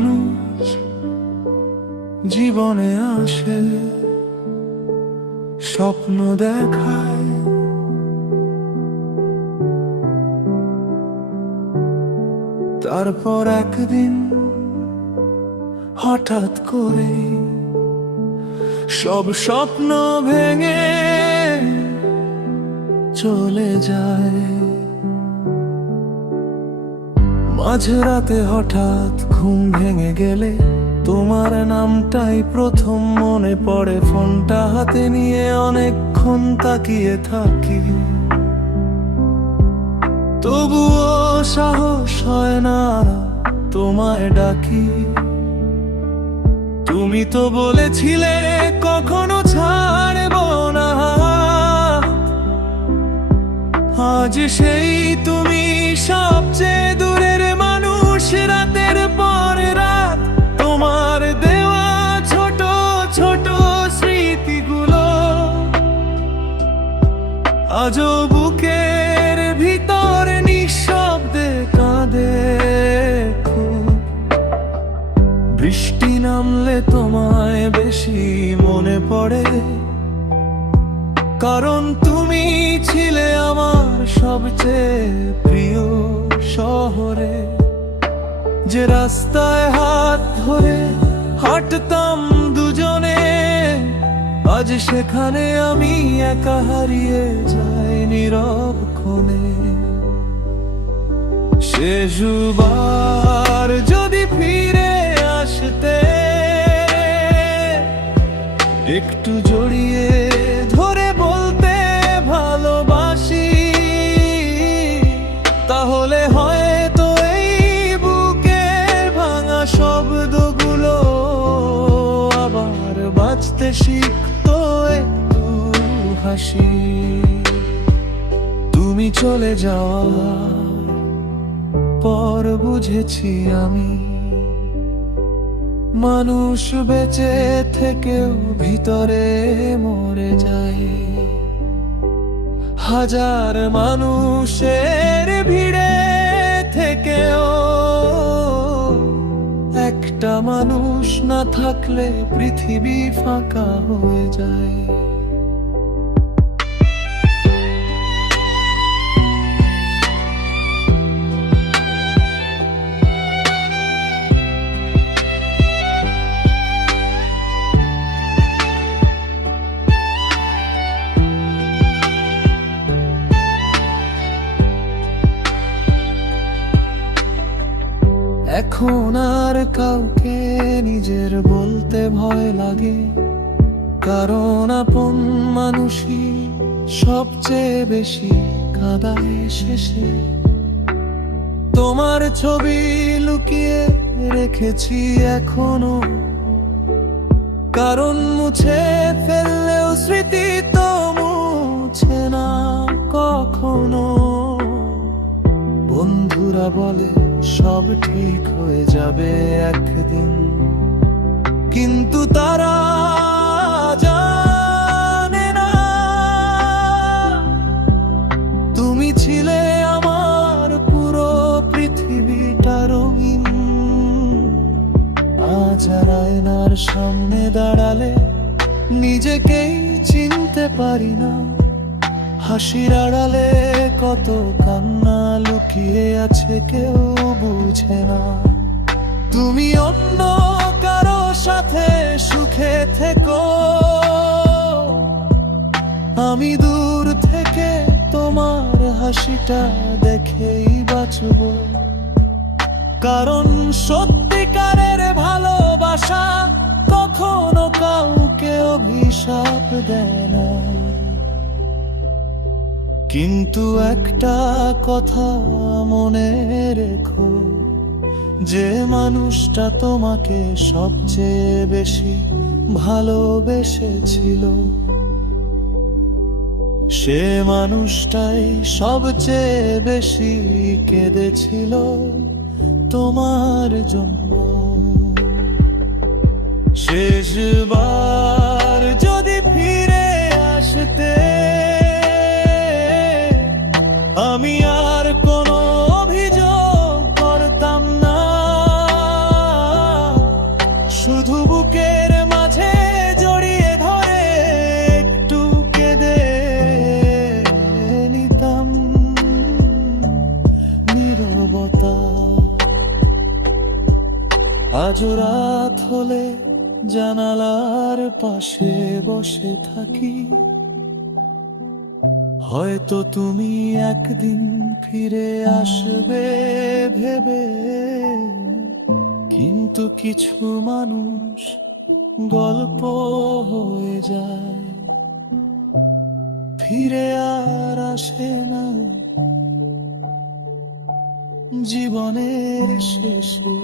মানুষ জীবনে আসে, স্বপ্ন দেখায়, তারপর একদিন হঠাৎ করে সব স্বপ্ন ভেঙে চলে যায়। মাঝরাতে হঠাৎ ঘুম ভেঙে গেলে তোমার নামটাই প্রথম মনে পড়ে। ফোনটা হাতে নিয়ে অনেকক্ষণ তাকিয়ে থাকি, তবুও সাহস হয় না তোমায় ডাকি। তুমি তো বলেছিলে কখনো ছাড়ব না, আজ সেই তুমি সবচেয়ে দূরের মানুষ। রাতের পর রাত তোমার দেওয়া ছোট ছোট স্মৃতিগুলো আজও বুকের ভিতর নিঃশব্দে কাঁদে। বৃষ্টি নামলে তোমায় বেশি মনে পড়ে, কারণ তুমি ছিলে আমার সবচেয়ে প্রিয়। শহরে যে রাস্তায় হাত ধরে হাঁটতাম দুজনে, আজ সেখানে আমি একা হারিয়ে যাই নীরব ক্ষণে। শেষবার যদি ফিরে আসতে, একটু জড়িয়ে ধরে বলতে ভালোবাসি, তাহলে হয়তো এই বুকের ভাঙা শব্দগুলো আবার বাঁচতে শিখতো একটু হাসি। তুমি চলে যাওয়ার পর বুঝেছি আমি, মানুষ বেঁচে থেকেও ভিতরে মরে যায়। হাজার মানুষের ভিড়ে থেকেও একটা মানুষ না থাকলে পৃথিবী ফাঁকা হয়ে যায়। এখন আর কাউকে নিজের বলতে ভয় লাগে, কারণ আপন মানুষই সবচেয়ে বেশি কাঁদায় শেষে। তোমার ছবি লুকিয়ে রেখেছি এখনো, কারণ মুছে ফেললেও স্মৃতি তো মুছে না কখনো। বন্ধুরা বলে সব ঠিক হয়ে যাবে একদিন, কিন্তু তারা জানে না তুমি ছিলে আমার পুরো পৃথিবীটা রঙিন। আজ আর আয়নার সামনে দাঁড়ালে নিজেকেই চিনতে পারি না। হাসির আড়ালে কত কান্না লুকিয়ে আছে কেউ বুঝে না। তুমি অন্য কারো সাথে সুখে থেকো, আমি দূর থেকে তোমার হাসিটা দেখেই বাঁচব। কারণ সত্যিকারের ভালোবাসা কখনো কাউকে অভিশাপ দেয় না। কিন্তু একটা কথা মনে রেখো, যে মানুষটা তোমাকে সবচেয়ে বেশি ভালোবেসেছিল, সে মানুষটাই সবচেয়ে বেশি কেঁদেছিল তোমার জন্য। শেষবার যদি ফিরে আসতে, আমি আর কোনো অভিযোগ করতাম না। শুধু বুকের মাঝে জড়িয়ে ধরে একটু কেঁদে নিতাম নীরবতা। আজ রাত হলে জানালার পাশে বসে থাকি, হয়তো তুমি একদিন ফিরে আসবে ভেবে। কিন্তু কিছু মানুষ গল্প হয়ে যায়, ফিরে আর আসে না জীবনের শেষে।